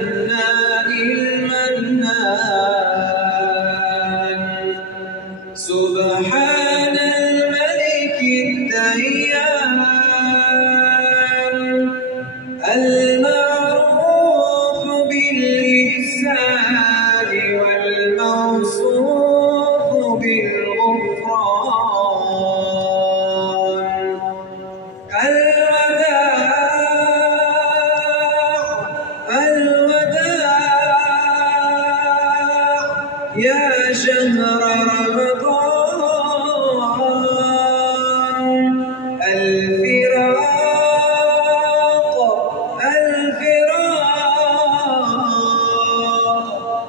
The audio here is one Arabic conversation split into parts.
الحنان المنان سبحان الملك الديان المعروف بالإحسان والموصوف بالغفران الوداع يا شهر رمضان الفراق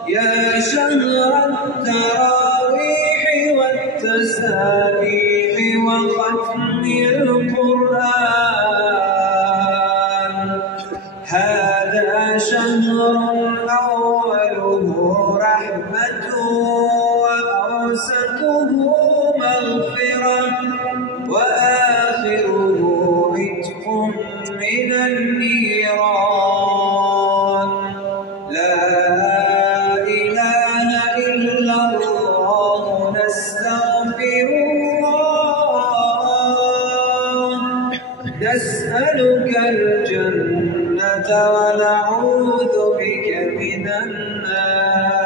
يا شهر التراويح والتسابيح وختم القرآن هذا شهر أوله رحمة وأوسطه مغفرة وآخره عتق من النيران لا إله إلا الله نستغفر الله نسألك الجنة ونعوذ بك من النار